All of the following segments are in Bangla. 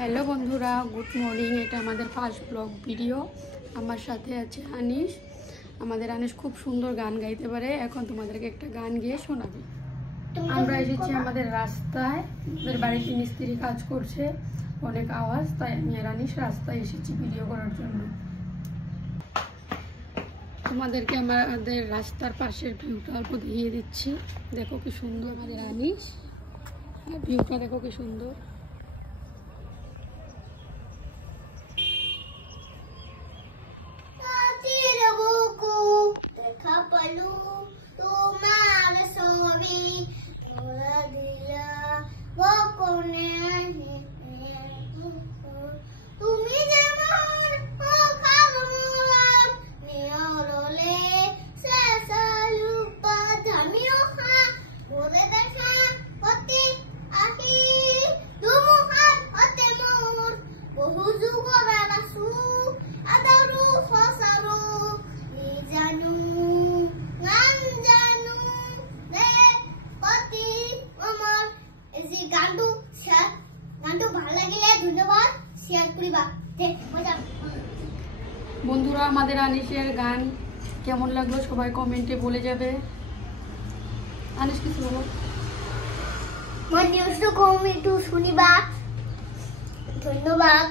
হ্যালো বন্ধুরা, গুড মর্নিং। এটা আমাদের ফার্স্ট ব্লগ ভিডিও। আমার সাথে আছে আনিশ। আমাদের আনিশ খুব সুন্দর গান গাইতে পারে। এখন তোমাদেরকে একটা গান গেয়ে শোনাবে। আমরা এসেছি আমাদের রাস্তায়, আমাদের বাড়িতে মিস্ত্রি কাজ করছে, অনেক আওয়াজ, তাই আমি আর আনিশ রাস্তায় এসেছি ভিডিও করার জন্য। তোমাদেরকে আমাদের রাস্তার পাশের ভিউটা অল্প দেখিয়ে দিচ্ছি। দেখো কি সুন্দর আমাদের আনিশ, ভিউটা দেখো কি সুন্দর। বন্ধুরা, আমাদের আনিশের গান কেমন লাগলো সবাই কমেন্টে বলে যাবে। আনিশ কিছু বলো। একটু শুনিবা। ধন্যবাদ।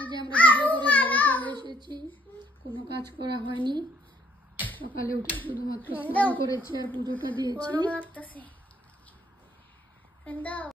এই যে আমরা ভিডিও করে ঘরে চলে এসেছি, কোনো কাজ করা হয়নি। সকালে উঠে শুধুমাত্র স্নান করেছি আর পুজোটা দিয়েছি।